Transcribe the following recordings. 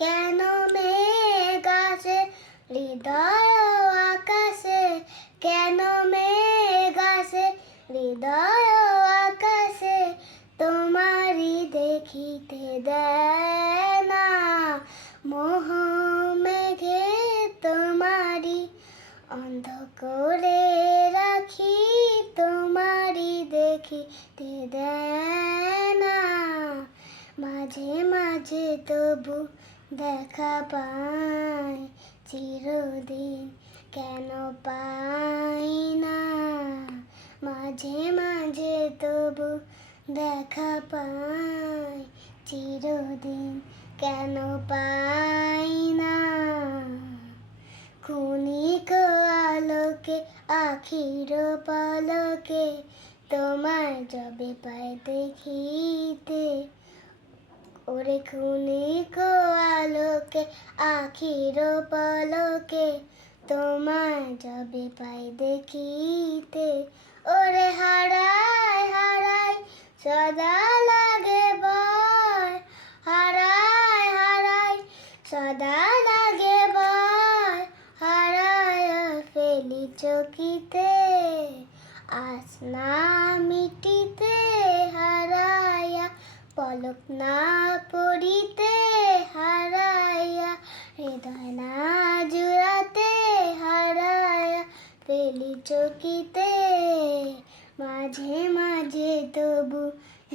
কেন মেঘ আসে হৃদয় আকাশে, কেন মেঘ আসে হৃদয় আকাশে, তোমারই দেখিতে দেয় না মোহ মেঘে তোমারই অন্ধ করে রাখি, তোমারই দেখিতে দেয় না। মাঝে মাঝে তবু দেখা পাই, চিরদিন কেন পাই না। মাঝে মাঝে তবু দেখা পাই, চিরদিন কেন পাই না। ক্ষণিক আলোকে আখির পলকে, তোমায় যবে পাই দেখিতে, ওরে ক্ষণিক আলোকে আখির পলকে, তোমায় যবে পাই দেখিতে, ওরে হারাই হারাই সদা লাগে ভয়, হারাই হারাই সদা লাগে ভয়, হারায়া ফেলি চকিতে আস না মিটিতে, হারায়া পলক না পড়িতে, হারায়া হৃদয় না জুড়াতে, হারায়া ফেলি চকিতে। মাঝে মাঝে তবু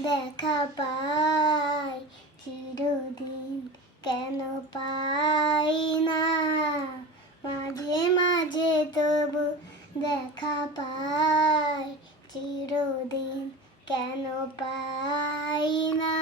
দেখা পাই, চিরদিন কেন পাই না। মাঝে মাঝে তবু দেখা পাই, চিরদিন কেন পাই না।